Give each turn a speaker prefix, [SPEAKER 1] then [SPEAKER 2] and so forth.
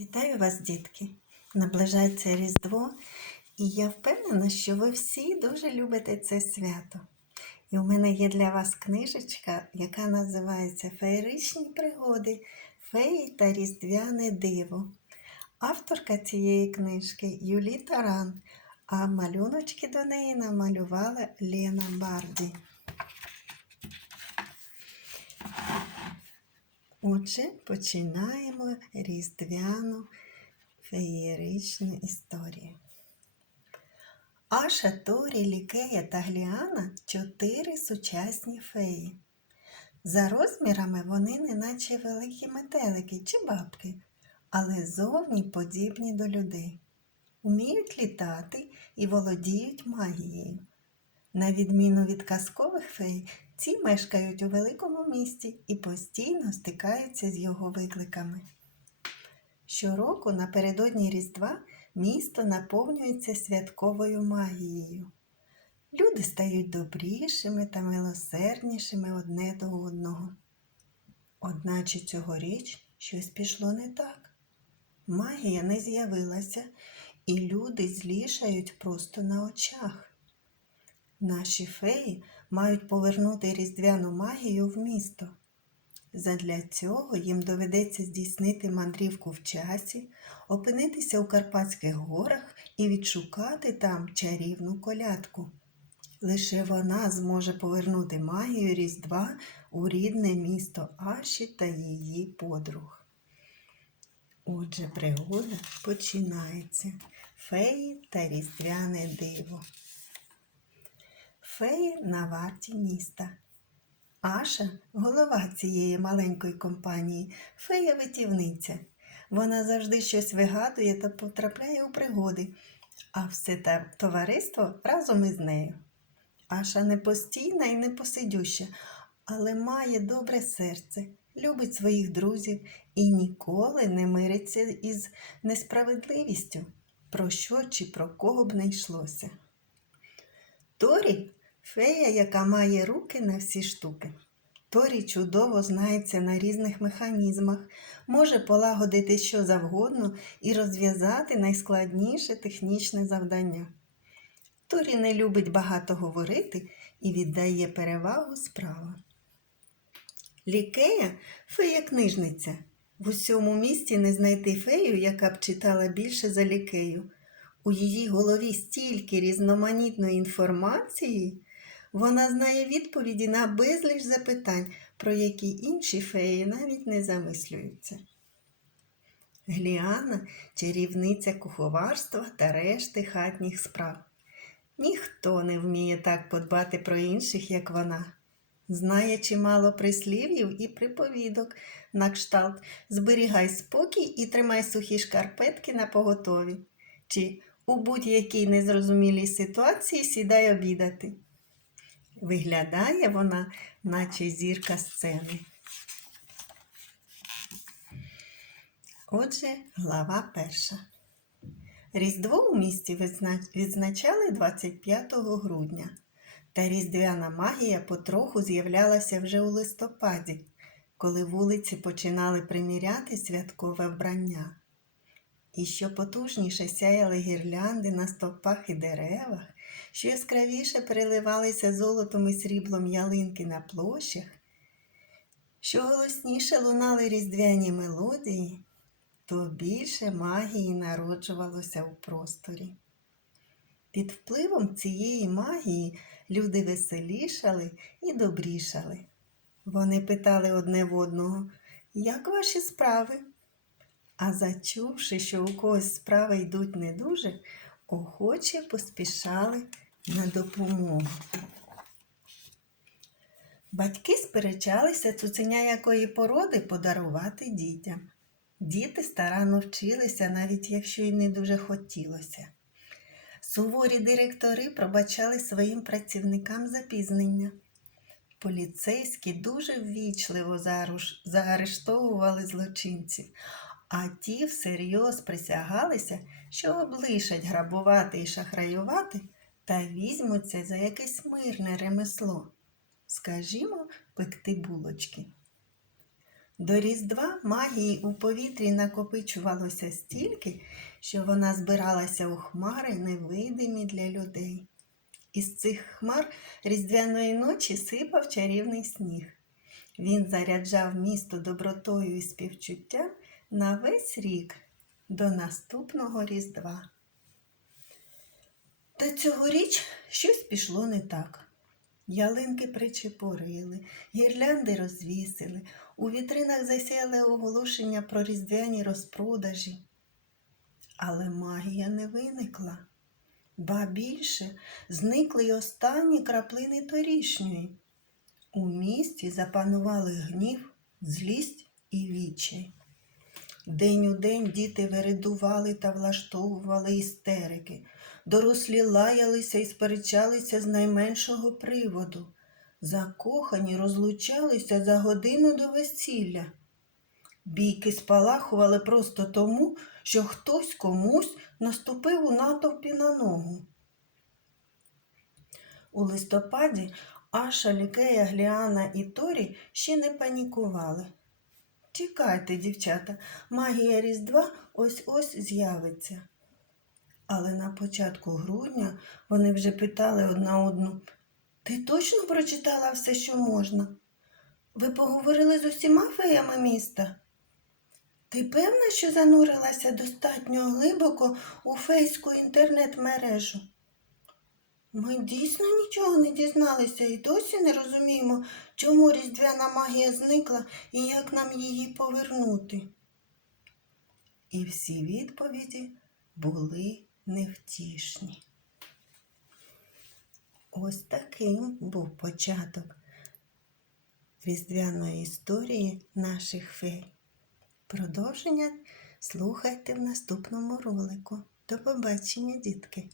[SPEAKER 1] Вітаю вас, дітки! Наближається Різдво, і я впевнена, що ви всі дуже любите це свято. І у мене є для вас книжечка, яка називається Феєричні пригоди, феї та Різдвяне диво. Авторка цієї книжки Юлі Таран, а малюночки до неї намалювала Лена Барді. Отже, починаємо різдвяну феєричну історію. Аша, Торі, Лікея та Гліана чотири сучасні феї. За розмірами вони неначе великі метелики чи бабки, але зовні подібні до людей. Уміють літати і володіють магією. На відміну від казкових фей, ці мешкають у великому місті і постійно стикаються з його викликами. Щороку напередодні Різдва місто наповнюється святковою магією. Люди стають добрішими та милосерднішими одне до одного. Одначе цьогоріч щось пішло не так. Магія не з'явилася, і люди злішають просто на очах. Наші феї мають повернути різдвяну магію в місто. Задля цього їм доведеться здійснити мандрівку в часі, опинитися у Карпатських горах і відшукати там чарівну колядку. Лише вона зможе повернути магію Різдва у рідне місто Аші та її подруг. Отже, пригода починається. Феї та різдвяне диво. Феї на варті міста. Аша голова цієї маленької компанії, фея-витівниця. Вона завжди щось вигадує та потрапляє у пригоди, а все те товариство разом із нею. Аша не постійна і не посидюща, але має добре серце, любить своїх друзів і ніколи не мириться із несправедливістю, про що чи про кого б не йшлося. Торі фея, яка має руки на всі штуки. Торі чудово знається на різних механізмах, може полагодити що завгодно і розв'язати найскладніше технічне завдання. Торі не любить багато говорити і віддає перевагу справам. Лікея фея книжниця. В усьому місті не знайти фею, яка б читала більше за лікею. У її голові стільки різноманітної інформації, вона знає відповіді на безліч запитань, про які інші феї навіть не замислюються. Гліана чарівниця куховарства та решти хатніх справ. Ніхто не вміє так подбати про інших, як вона. Знає чимало прислів'їв і приповідок на кшталт зберігай спокій і тримай сухі шкарпетки на поготові. Чи у будь-якій незрозумілій ситуації сідай обідати. Виглядає вона, наче зірка сцени. Отже, глава перша. Різдво у місті відзначали 25 грудня, та різдвяна магія потроху з'являлася вже у листопаді, коли вулиці починали приміряти святкове вбрання. І що потужніше сяяли гірлянди на стовпах і деревах, що яскравіше переливалися золотом і сріблом ялинки на площах, що голосніше лунали різдвяні мелодії, то більше магії народжувалося у просторі. Під впливом цієї магії люди веселішали і добрішали. Вони питали одне в одного, як ваші справи? А зачувши, що у когось справи йдуть не дуже, охоче поспішали на допомогу. Батьки сперечалися, цуценя якої породи подарувати дітям. Діти старанно вчилися, навіть якщо й не дуже хотілося. Суворі директори пробачали своїм працівникам запізнення. Поліцейські дуже ввічливо заарештовували злочинців, а ті всерйоз присягалися, що облишать грабувати і шахраювати та візьмуться за якесь мирне ремесло. Скажімо, пекти булочки. До Різдва магії у повітрі накопичувалося стільки, що вона збиралася у хмари, невидимі для людей. Із цих хмар різдвяної ночі сипав чарівний сніг. Він заряджав місто добротою і співчуттям на весь рік до наступного Різдва. Та цьогоріч щось пішло не так. Ялинки причепорили, гірлянди розвісили, у вітринах засіяли оголошення про різдвяні розпродажі. Але магія не виникла, ба більше зникли й останні краплини торішньої. У місті запанували гнів, злість і відчай. День у день діти вередували та влаштовували істерики. Дорослі лаялися і сперечалися з найменшого приводу. Закохані розлучалися за годину до весілля. Бійки спалахували просто тому, що хтось комусь наступив у натовпі на ногу. У листопаді Аша, Лікея, Гліана і Торі ще не панікували. Чекайте, дівчата, магія Різдва ось-ось з'явиться. Але на початку грудня вони вже питали одна одну Ти точно прочитала все, що можна? Ви поговорили з усіма феями міста? Ти певна, що занурилася достатньо глибоко у фейську інтернет-мережу? Ми дійсно нічого не дізналися і досі не розуміємо, чому різдвяна магія зникла і як нам її повернути. І всі відповіді були невтішні. Ось таким був початок різдвяної історії наших фей. Продовження слухайте в наступному ролику. До побачення, дітки!